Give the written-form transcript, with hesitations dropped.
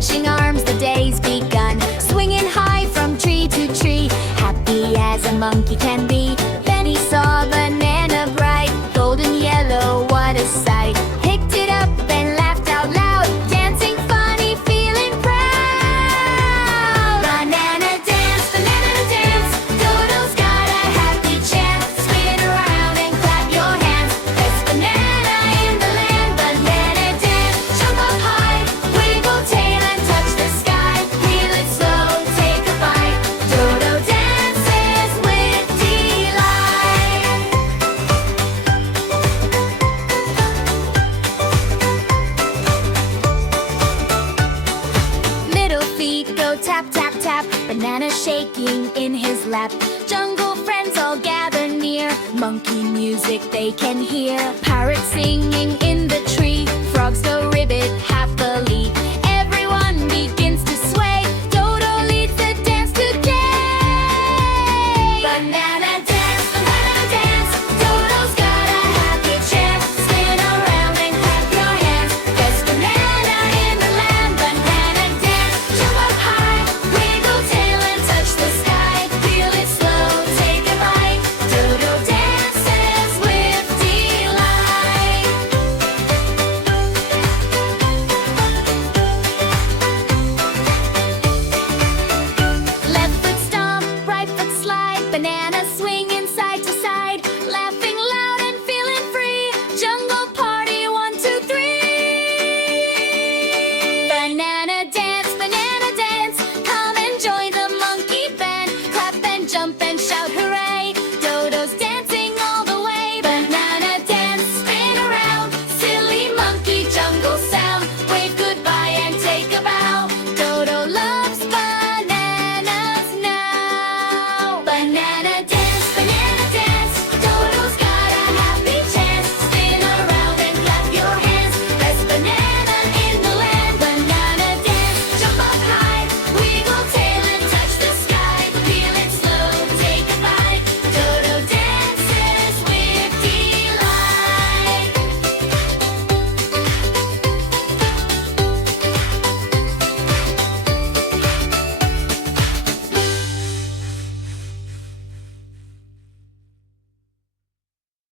stretching arms, the day's begun. Swinging high from tree to tree, happy as a monkey can be. Then he saw a banana bright, golden yellow, what a sight. Picked it up and laughed out loud, dancing funny, feeling proud. Banana dance, Dodo's got a happy chance. Spin around and clap your hands, best banana in the land. Banana dance, jump up high, wiggle tail and touch the sky. Feel it slow, take a bite. Dodo dances with delight. Little feet go tap, tap, tap, banana shaking in his lap. Jungle friends all gather near, monkey music they can hear. Parrots singing in the tree, frogs go ribbit happily.